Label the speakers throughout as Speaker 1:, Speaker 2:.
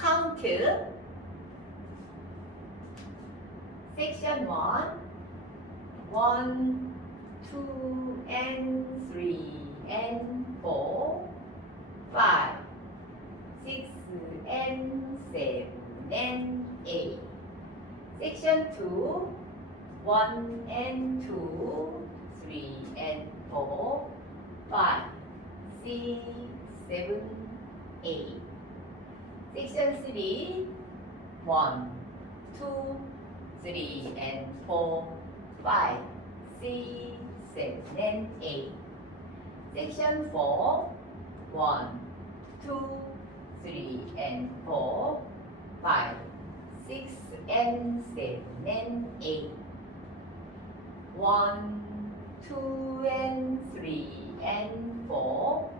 Speaker 1: count section 1 1 2 and 3 and 4 5 6 and 7 and 8 section 2 1 and 2 3 and 4 5 6 7 8 section 3 1 2 3 and 4 5 6 7 and 8 section 4 1 2 3 and 4 5 6 and 7 and 8 1 2 and 3 and 4 5 6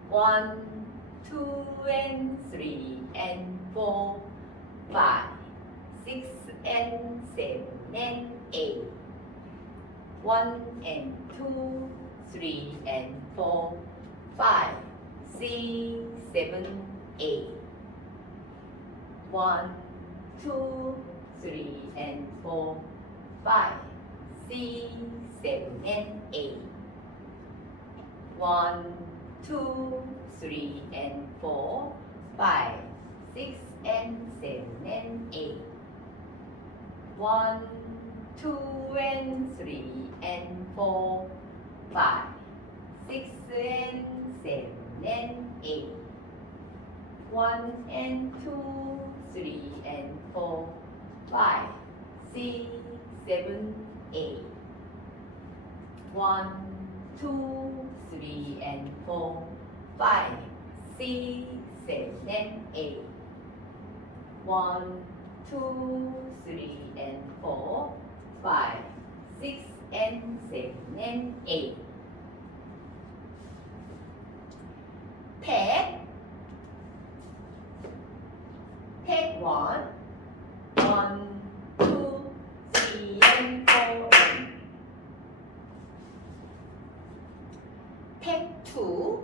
Speaker 1: 1 2 and 3 and 4 5 6 and 7 and 8 1 and 2 3 and 4 5 6 7 8 1 2 3 and 4 5 6 7 and 8 1 2 3 and four, five, six, and 7 and 8 1 2 and 3 and four, five, six, and 7 and 8 1 and 2 3 and 4 5 6 7 8 1 2 3 and 4 5 6 7 and 8 1 2 3 and 4 5 6 and 7 and 8 Take Take 1 1 2 3 and 4 and Take 2